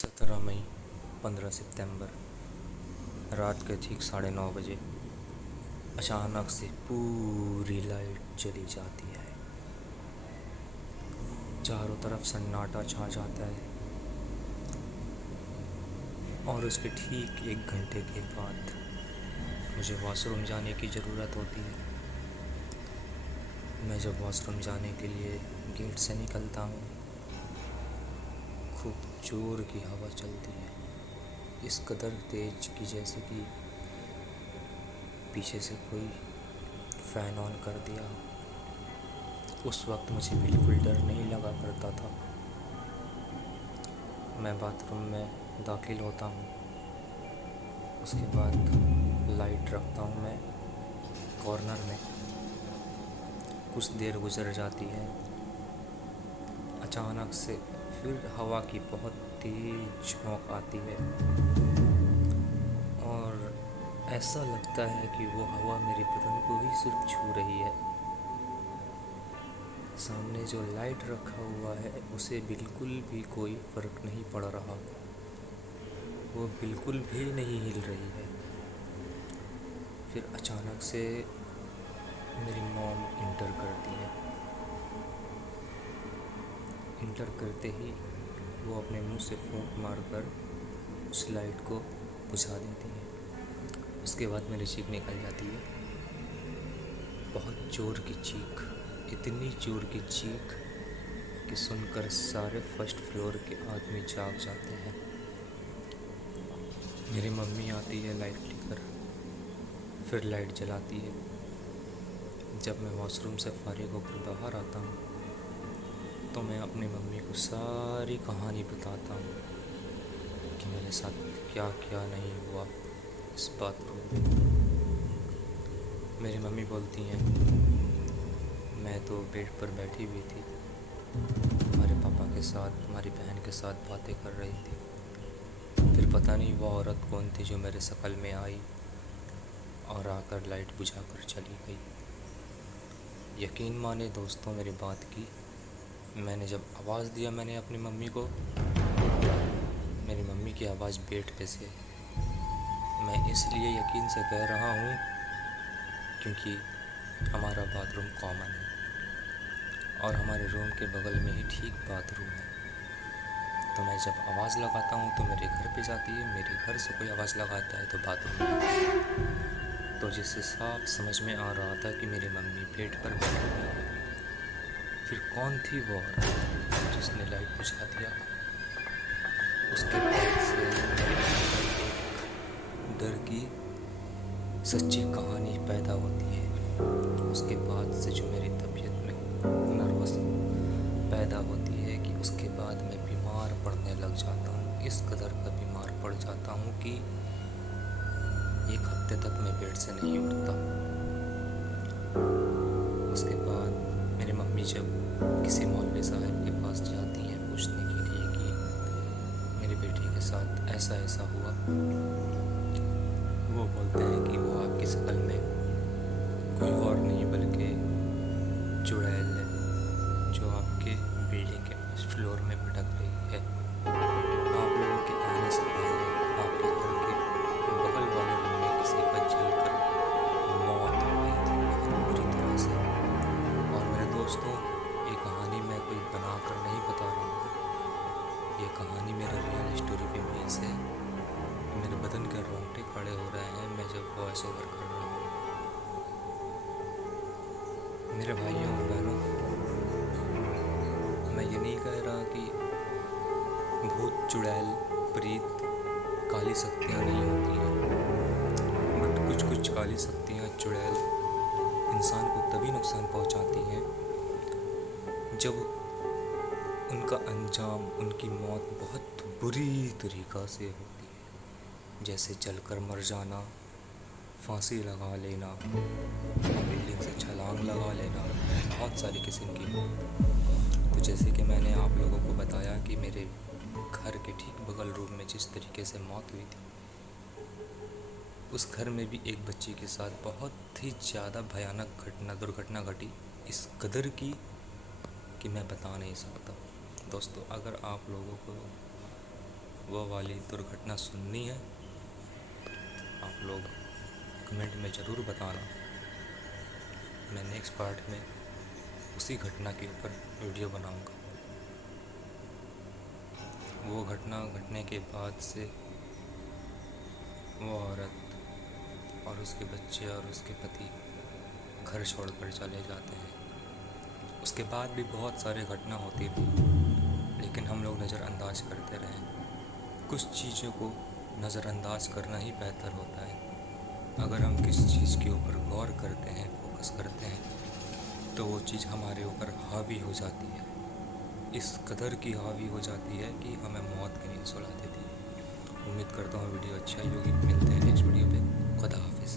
17 मई 15 सितंबर रात के ठीक 9:30 बजे अचानक से पूरी लाइट चली जाती है। चारों तरफ सन्नाटा छा जाता है और उसके ठीक 1 घंटे के बाद मुझे वॉशरूम जाने की ज़रूरत होती है। मैं जब वॉशरूम जाने के लिए गेट से निकलता हूँ, खूब जोर की हवा चलती है, इस कदर तेज कि जैसे कि पीछे से कोई फ़ैन ऑन कर दिया। उस वक्त मुझे बिल्कुल डर नहीं लगा करता था। मैं बाथरूम में दाखिल होता हूँ, उसके बाद लाइट रखता हूँ मैं कॉर्नर में। कुछ देर गुजर जाती है, अचानक से फिर हवा की बहुत तेज झोंक आती है और ऐसा लगता है कि वो हवा मेरे बदन को ही सिर्फ छू रही है। सामने जो लाइट रखा हुआ है उसे बिल्कुल भी कोई फ़र्क नहीं पड़ रहा, वो बिल्कुल भी नहीं हिल रही है। फिर अचानक से मेरी मॉम इंटर करती है। इंटर करते ही वो अपने मुंह से फूंक मारकर उस लाइट को बुझा देती है। उसके बाद मेरी चीख निकल जाती है, बहुत ज़ोर की चीख, इतनी ज़ोर की चीख कि सुनकर सारे फर्स्ट फ्लोर के आदमी जाग जाते हैं। मेरी मम्मी आती है लाइट लेकर, फिर लाइट जलाती है। जब मैं वॉशरूम से फारिग होकर बाहर आता हूँ तो मैं अपनी मम्मी को सारी कहानी बताता हूँ कि मेरे साथ क्या क्या नहीं हुआ इस बाथरूम में। मेरी मम्मी बोलती हैं, मैं तो बेड पर बैठी हुई थी, तुम्हारे पापा के साथ, तुम्हारी बहन के साथ बातें कर रही थी। फिर पता नहीं वो औरत कौन थी जो मेरे शकल में आई और आकर लाइट बुझा कर चली गई। यकीन माने दोस्तों मेरी बात की, मैंने जब आवाज़ दिया मैंने अपनी मम्मी को, मेरी मम्मी की आवाज़ बेड पे से। मैं इसलिए यकीन से कह रहा हूँ क्योंकि हमारा बाथरूम कॉमन है और हमारे रूम के बगल में ही ठीक बाथरूम है। तो मैं जब आवाज़ लगाता हूँ तो मेरे घर पे जाती है, मेरे घर से कोई आवाज़ लगाता है तो बाथरूम में आती है। तो जिससे साफ समझ में आ रहा था कि मेरी मम्मी बेड पर बैठी हुई है। फिर कौन थी वो औरत जिसने लाइट बुझा दिया? उसके बाद से मेरे अंदर एक डर की सच्ची कहानी पैदा होती है। उसके बाद से जो मेरी तबीयत में नर्वस पैदा होती है कि उसके बाद मैं बीमार पड़ने लग जाता हूँ। इस कदर का बीमार पड़ जाता हूँ कि 1 हफ्ते तक मैं बेड से नहीं उठता। उसके बाद मेरी मम्मी जब किसी मौलवी साहब के पास जाती हैं पूछने के लिए कि मेरी बेटी के साथ ऐसा ऐसा हुआ, वो बोलते हैं कि वो आपकी शकल में कोई और नहीं बल्कि चुड़ैल है जो आपके बिल्डिंग के फर्स्ट फ्लोर में भटक रही है। आप लोगों के आने से पहले आपके घर के बगल वाले रूम में किसी का जलकर मौत हो गई थी बहुत बुरी तरह से। और मेरे दोस्तों, ये कहानी मैं कोई बनाकर नहीं बता रहा हूँ, ये कहानी मेरे रियल स्टोरी पे बेस है। मेरे बदन के रोंगटे खड़े हो रहे हैं मैं जब वॉइस ओवर कर रहा हूँ। मेरे भाइयों और बहनों, मैं ये नहीं कह रहा कि भूत, चुड़ैल, प्रीत, काली शक्तियाँ नहीं होती हैं, बट कुछ कुछ काली शक्तियाँ, चुड़ैल इंसान को तभी नुकसान पहुंचाती हैं जब उनका अंजाम, उनकी मौत बहुत बुरी तरीक़ा से होती है। जैसे जलकर मर जाना, फांसी लगा लेना, बिल्डिंग से छलांग लगा लेना, बहुत सारी किस्म की मौत। तो जैसे कि मैंने आप लोगों को बताया कि मेरे घर के ठीक बगल रूम में जिस तरीके से मौत हुई थी, उस घर में भी एक बच्ची के साथ बहुत ही ज़्यादा भयानक दुर्घटना घटी, इस कदर की कि मैं बता नहीं सकता। दोस्तों, अगर आप लोगों को वो वाली दुर्घटना सुननी है, आप लोग कमेंट में ज़रूर बताना। मैं नेक्स्ट पार्ट में उसी घटना के ऊपर वीडियो बनाऊंगा। वो घटना घटने के बाद से वो औरत और उसके बच्चे और उसके पति घर छोड़कर चले जाते हैं। उसके बाद भी बहुत सारे घटना होती रही, लेकिन हम लोग नज़रअंदाज करते रहे। कुछ चीज़ों को नज़रअंदाज करना ही बेहतर होता है। अगर हम किसी चीज़ के ऊपर गौर करते हैं, फोकस करते हैं, तो वो चीज़ हमारे ऊपर हावी हो जाती है। इस कदर की हावी हो जाती है कि हमें मौत की नींद सुला देती है। उम्मीद करता हूँ वीडियो अच्छा ही होगी। मिलते हैं नेक्स्ट वीडियो पे। खुदा हाफिज़।